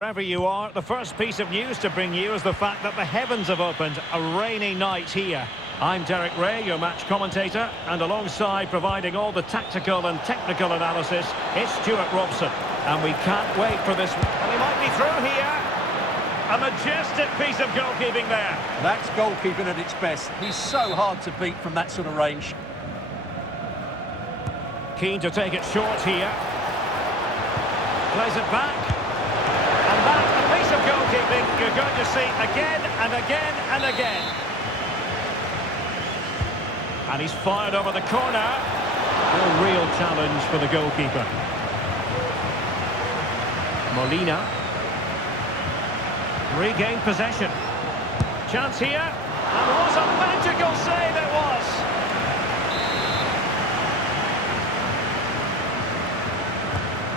Wherever you are, the first piece of news to bring you is the fact that the heavens have opened. A rainy night here. I'm Derek Ray, your match commentator, and alongside providing all the tactical and technical analysis, it's Stuart Robson. And we can't wait for this. And he might be through here. A majestic piece of goalkeeping there. That's goalkeeping at its best. He's so hard to beat from that sort of range. Keen to take it short here. Plays it back. And that, a piece of goalkeeping you're going to see again and again and again. And he's fired over the corner. No real challenge for the goalkeeper. Molina. Regained possession. Chance here. And what a magical save it was.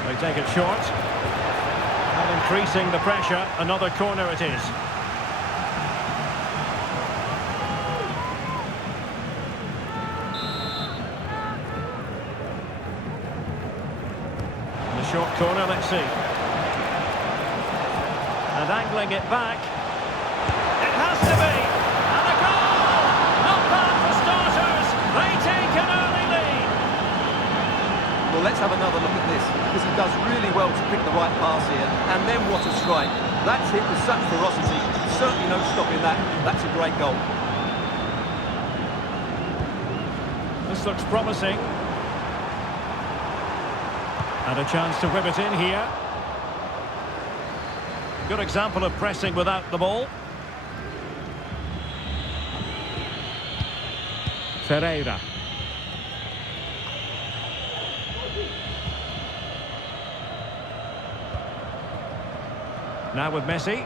They take it short. And increasing the pressure. Another corner it is. In the short corner, let's see. And angling it back. It has to be. And a goal! Not bad for starters. They take an early lead. Well, let's have another look at this, because he does really well to pick the right pass here. And then what a strike. That's hit with such ferocity. Certainly no stopping that. That's a great goal. This looks promising. And a chance to whip it in here. Good example of pressing without the ball. Ferreira. Now with Messi.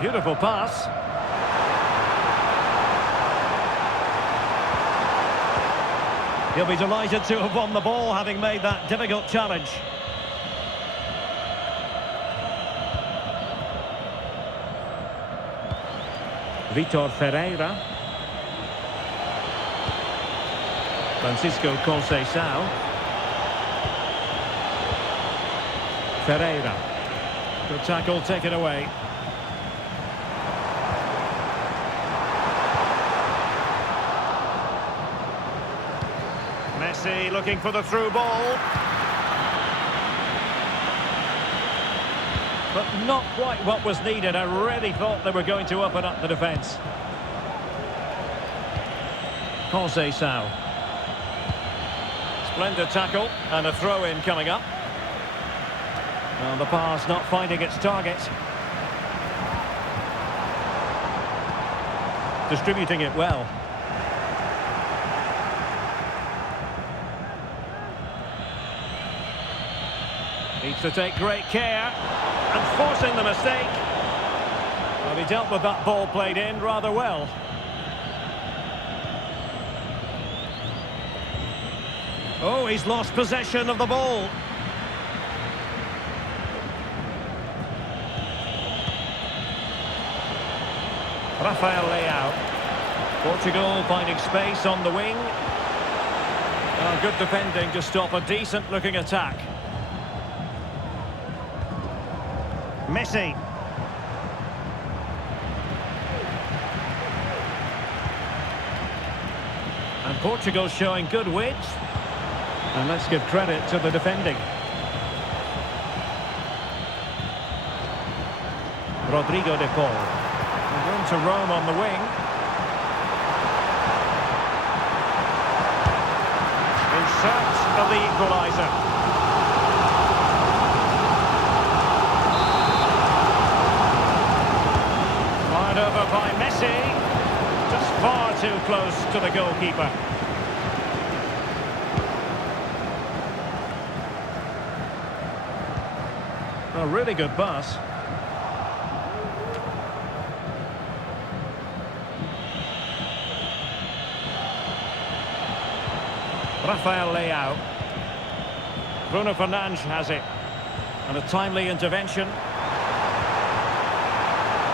Beautiful pass. He'll be delighted to have won the ball, having made that difficult challenge. Vitor Ferreira. Francisco Conceição. Ferreira. Good tackle, taken away. Messi looking for the through ball. But not quite what was needed. I really thought they were going to open up the defence. Conceição. Splendid tackle and a throw-in coming up. Well, the pass not finding its target. Distributing it well. Needs to take great care. And forcing the mistake. Well, he dealt with that ball played in rather well. Oh, he's lost possession of the ball. Rafael Leao. Portugal finding space on the wing. Oh, good defending to stop a decent-looking attack. Messi. And Portugal showing good wit. And let's give credit to the defending. Rodrigo de Paul. Room to roam on the wing. In search of the equaliser. Fired over by Messi. Just far too close to the goalkeeper. A really good pass. Rafael Leao. Bruno Fernandes has it. And a timely intervention.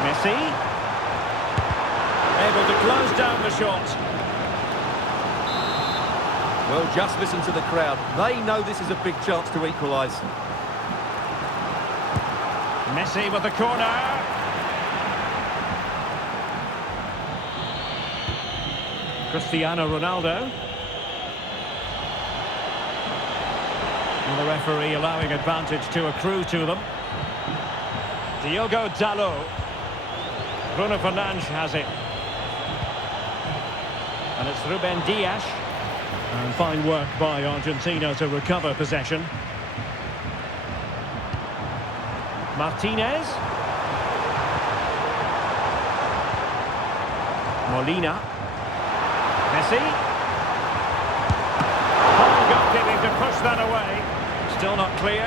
Messi. Able to close down the shot. Well, just listen to the crowd. They know this is a big chance to equalise. Messi with the corner. Cristiano Ronaldo. And the referee allowing advantage to accrue to them. Diogo Dalot. Bruno Fernandes has it. And it's Ruben Dias. And fine work by Argentina to recover possession. Martinez. Molina. Messi. Fine goalkeeping to push that away. Still not clear.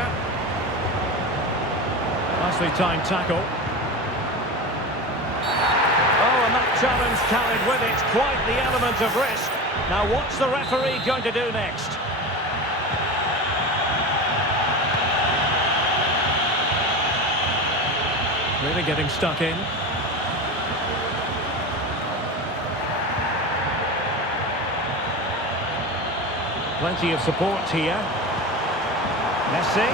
Nicely timed tackle. Oh, and that challenge carried with it quite the element of risk. Now what's the referee going to do next? Really getting stuck in. Plenty of support here. Messi.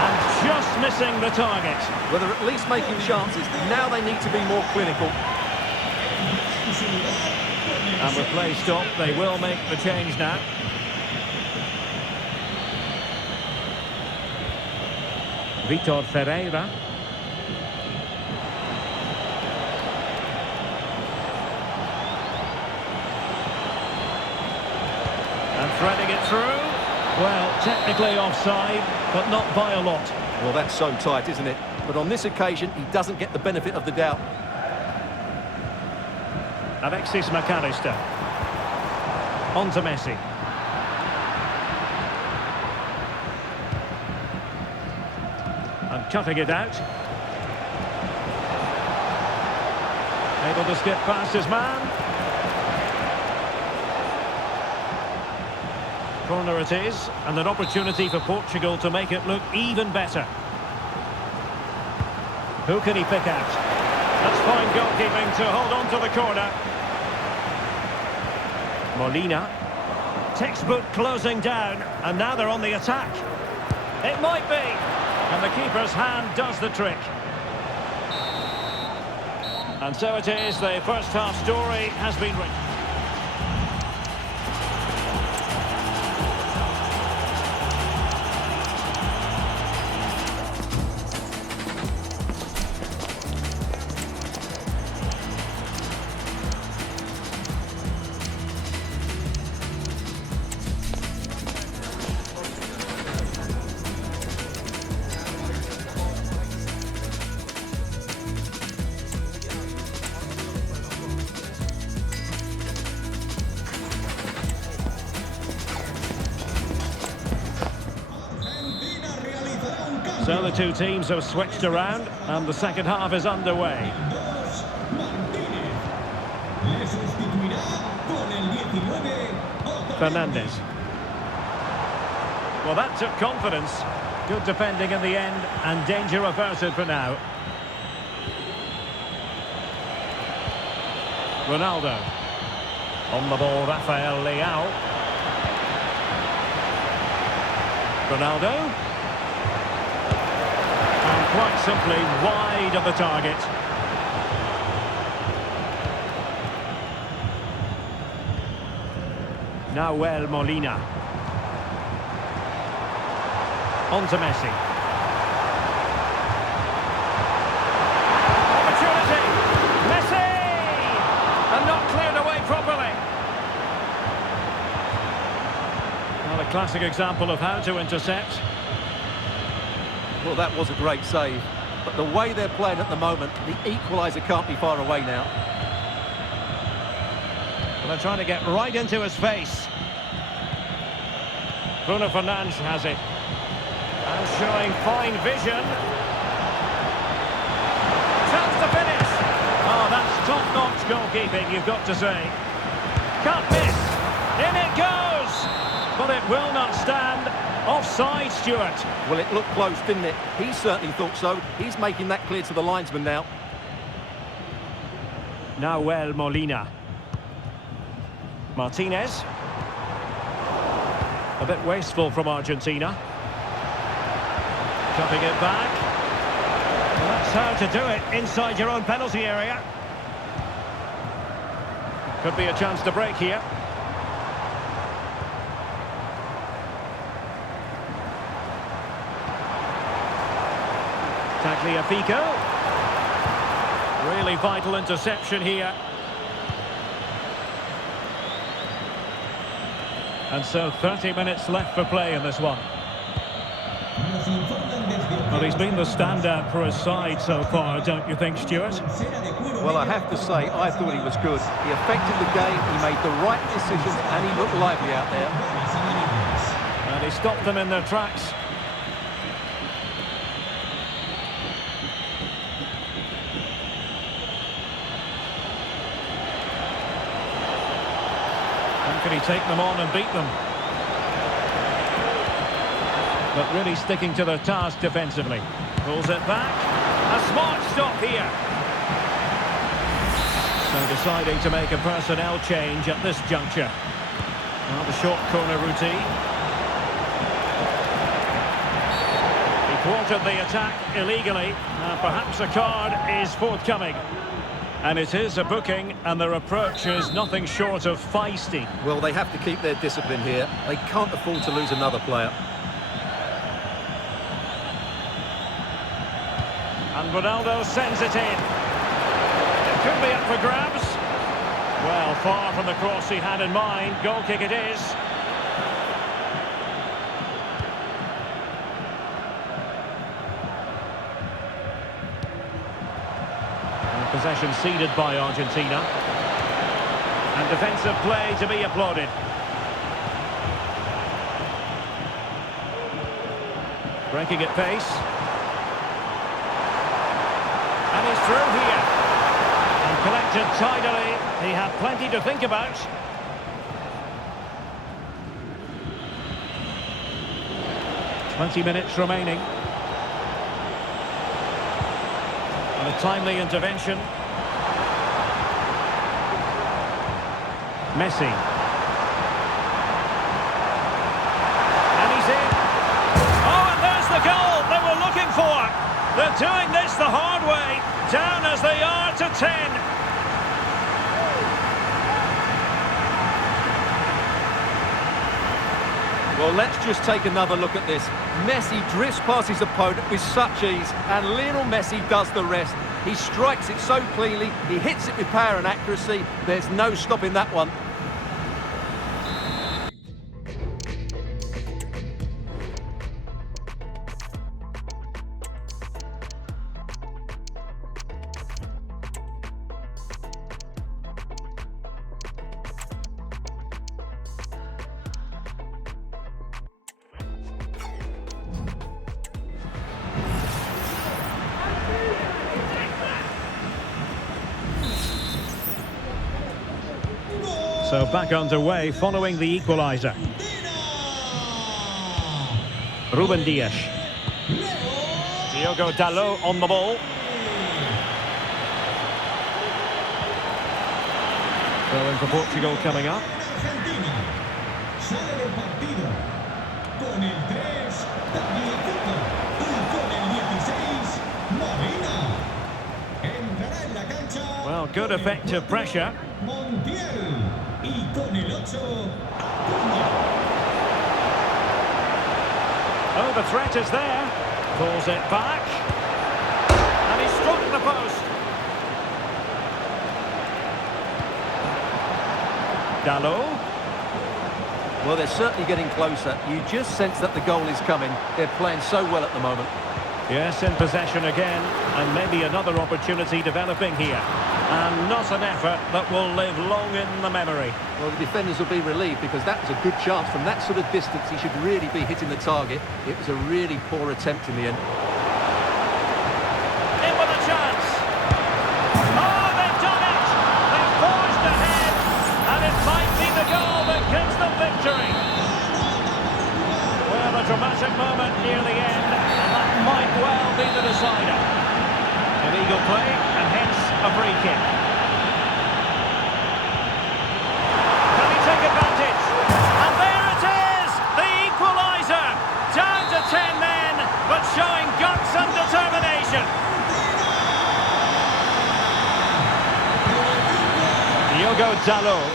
And just missing the target. Well, they're at least making chances. Now they need to be more clinical. And with play stopped, they will make the change now. Vitor Ferreira. And threading it through. Well, technically offside, but not by a lot. Well, that's so tight, isn't it? But on this occasion, he doesn't get the benefit of the doubt. Alexis McAllister. On to Messi. And cutting it out. Able to skip past his man. Corner it is, and an opportunity for Portugal to make it look even better. Who can he pick out? That's fine goalkeeping to hold on to the corner. Molina. Textbook closing down, and now they're on the attack. It might be, and the keeper's hand does the trick. And so it is, the first half story has been written. So the two teams have switched around and the second half is underway. Fernandes. Well, that took confidence. Good defending in the end and danger averted for now. Ronaldo. On the ball, Rafael Leao. Ronaldo. And quite simply wide of the target. Nahuel Molina. On to Messi. Opportunity! Messi! And not cleared away properly. Well, a classic example of how to intercept. Well, that was a great save. But the way they're playing at the moment, the equaliser can't be far away now. Well, they're trying to get right into his face. Bruno Fernandes has it. And showing fine vision. Chance to finish. Oh, that's top-notch goalkeeping, you've got to say. Can't miss. In it goes. But it will not stand. Offside, Stuart. Well, it looked close, didn't it? He certainly thought so. He's making that clear to the linesman now. Nahuel Molina. Martinez. A bit wasteful from Argentina. Cutting it back. Well, that's how to do it inside your own penalty area. Could be a chance to break here. Tagliafico. Really vital interception here. And so 30 minutes left for play in this one. Well, he's been the standout for his side so far, don't you think, Stuart? Well, I have to say, I thought he was good. He affected the game, he made the right decisions, and he looked lively out there. And he stopped them in their tracks. How can he take them on and beat them? But really sticking to their task defensively. Pulls it back. A smart stop here. So deciding to make a personnel change at this juncture. Now the short corner routine. He thwarted the attack illegally. Perhaps a card is forthcoming. And it is a booking, and their approach is nothing short of feisty. Well, they have to keep their discipline here. They can't afford to lose another player. And Ronaldo sends it in. It could be up for grabs. Well, far from the cross he had in mind. Goal kick it is. And possession ceded by Argentina. And defensive play to be applauded. Breaking at pace. And he's through here. And collected tidily. He had plenty to think about. "20 minutes remaining. And a timely intervention. Messi. And he's in. Oh, and there's the goal they were looking for. They're doing this the hard way. Down as they are to 10. Well, let's just take another look at this. Messi drifts past his opponent with such ease, and Lionel Messi does the rest. He strikes it so cleanly, he hits it with power and accuracy. There's no stopping that one. So back underway following the equaliser. Ruben Dias. Diogo Dalot on the ball. Throw in for Portugal coming up. Well, good effective pressure. Oh, the threat is there. Pulls it back. And he struck the post. Dalot. Well, they're certainly getting closer. You just sense that the goal is coming. They're playing so well at the moment. Yes, in possession again, and maybe another opportunity developing here. And not an effort that will live long in the memory. Well, the defenders will be relieved because that was a good chance. From that sort of distance, he should really be hitting the target. It was a really poor attempt in the end. In with a chance. Oh, they've done it! They've forged ahead, and it might be the goal that gives them victory. Well, a dramatic moment near the end, and that might well be the decider. An eagle play, and hence a free kick. Can he take advantage? And there it is! The equaliser! Down to 10 then, but showing guts and determination. Diogo Dalot.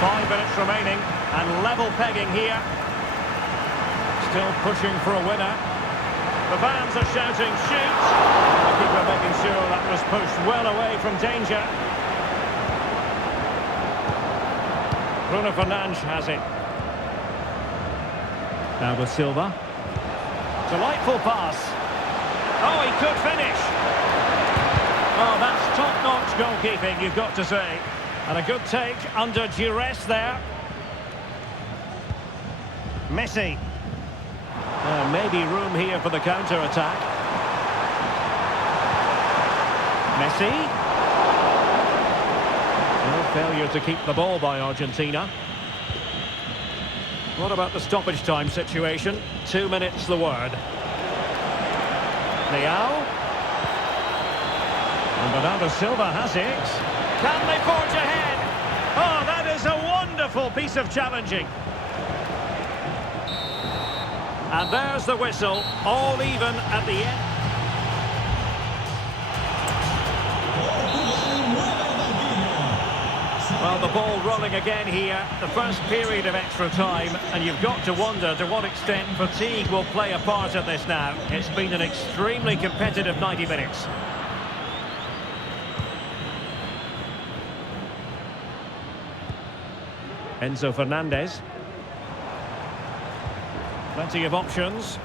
5 minutes remaining and level pegging here. Still pushing for a winner. The fans are shouting, shoot! The keeper making sure that was pushed well away from danger. Bruno Fernandes has it. Now with Silva. Delightful pass. Oh, he could finish. Oh, that's top-notch goalkeeping, you've got to say. And a good take under duress there. Messi. Maybe room here for the counter-attack. Messi. No failure to keep the ball by Argentina. What about the stoppage time situation? 2 minutes the word. Leao. And Bernardo Silva has it. Can they forge ahead? Oh, that is a wonderful piece of challenging. And there's the whistle, all even at the end. Well, the ball rolling again here, the first period of extra time, and you've got to wonder to what extent fatigue will play a part in this now. It's been an extremely competitive 90 minutes. Enzo Fernandez. Plenty of options.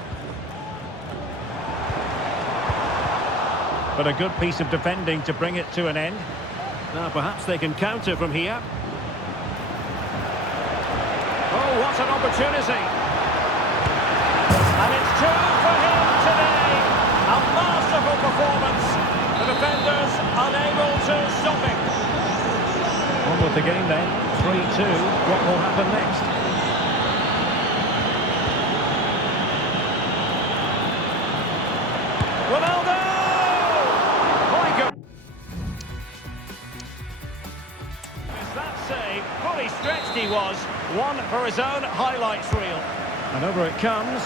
But a good piece of defending to bring it to an end. Now perhaps they can counter from here. Oh, what an opportunity. And it's two for him today. A masterful performance. The defenders unable to stop him. On with the game then. 3-2. What will happen next? Ronaldo! My God! Is that save? Fully stretched he was. One for his own highlights reel. And over it comes.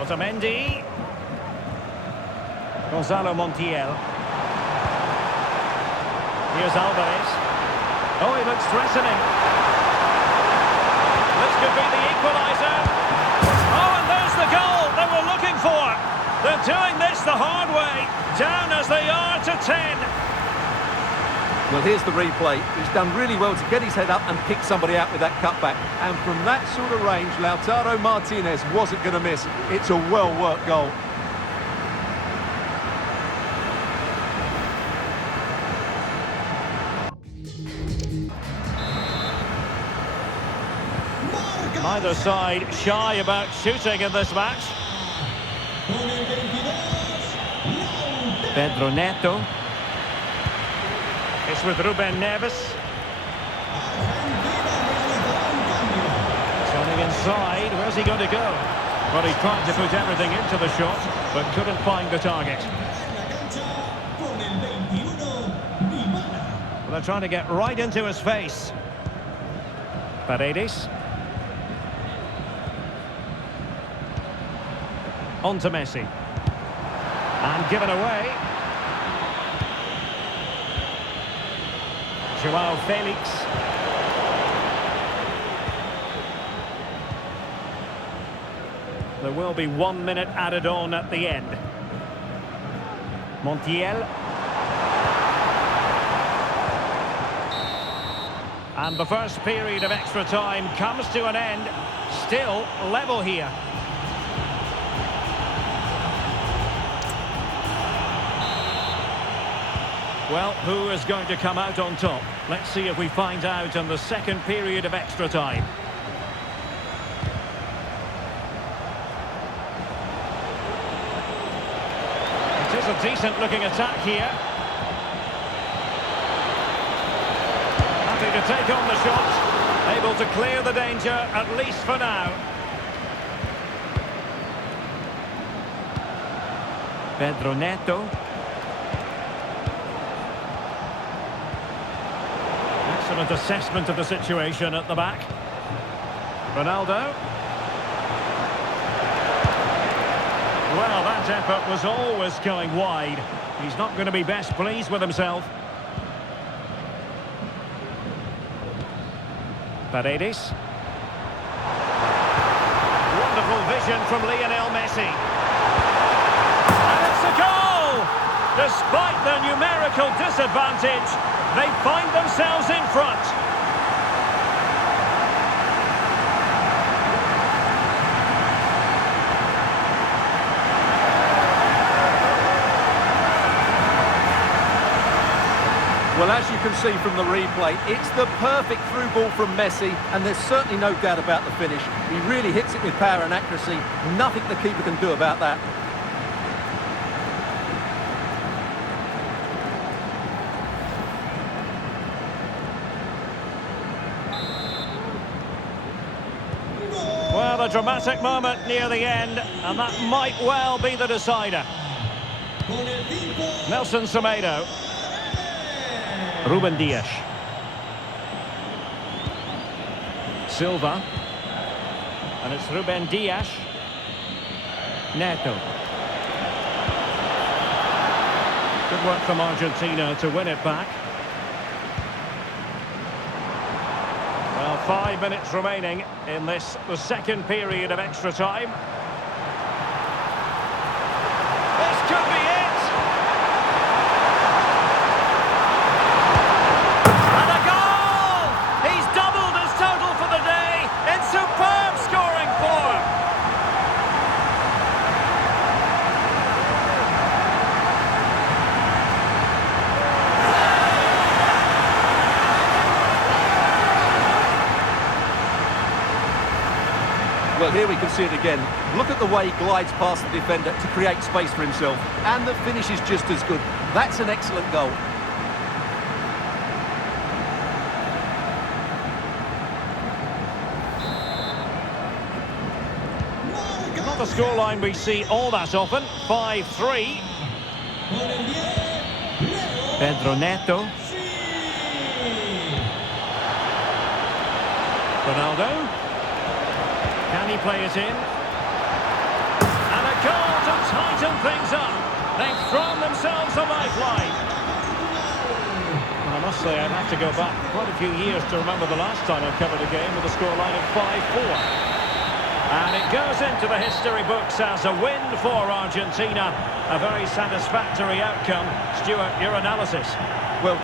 Otamendi. Gonzalo Montiel. Here's Alvarez. Oh, he looks threatening. This could be the equaliser. Oh, and there's the goal they were looking for. They're doing this the hard way. Down as they are to 10. Well, here's the replay. He's done really well to get his head up and pick somebody out with that cutback. And from that sort of range, Lautaro Martinez wasn't going to miss. It's a well-worked goal. Neither side shy about shooting in this match. Pedro Neto. It's with Ruben Neves. Turning inside, where's he going to go? Well, he tried to put everything into the shot, but couldn't find the target. Well, they're trying to get right into his face. Paredes. On to Messi. And given away. Joao Felix. There will be 1 minute added on at the end. Montiel. And the first period of extra time comes to an end. Still level here. Well, who is going to come out on top? Let's see if we find out in the second period of extra time. It is a decent-looking attack here. Happy to take on the shot. Able to clear the danger, at least for now. Pedro Neto. Excellent assessment of the situation at the back. Ronaldo. Well, that effort was always going wide. He's not going to be best pleased with himself. Paredes. Wonderful vision from Lionel Messi. And it's a goal! Despite their numerical disadvantage, they find themselves in front. Well, as you can see from the replay, it's the perfect through ball from Messi, and there's certainly no doubt about the finish. He really hits it with power and accuracy. Nothing the keeper can do about that. Well, a dramatic moment near the end, and that might well be the decider. Nelson Semedo. Ruben Dias. Silva. And it's Ruben Dias. Neto. Good work from Argentina to win it back. Well, 5 minutes remaining in this, the second period of extra time. This could be it! And a goal! He's doubled his total for the day in superb scoring form. Well, here we can see it again. Look at the way he glides past the defender to create space for himself. And the finish is just as good. That's an excellent goal. Not the scoreline we see all that often. 5-3. Pedro Neto. Ronaldo. Can he play it in? And a goal to tighten things up. They've thrown themselves a lifeline. Well, I must say I'd have to go back quite a few years to remember the last time I covered a game with a scoreline of 5-4. And it goes into the history books as a win for Argentina. A very satisfactory outcome. Stuart, your analysis? Well,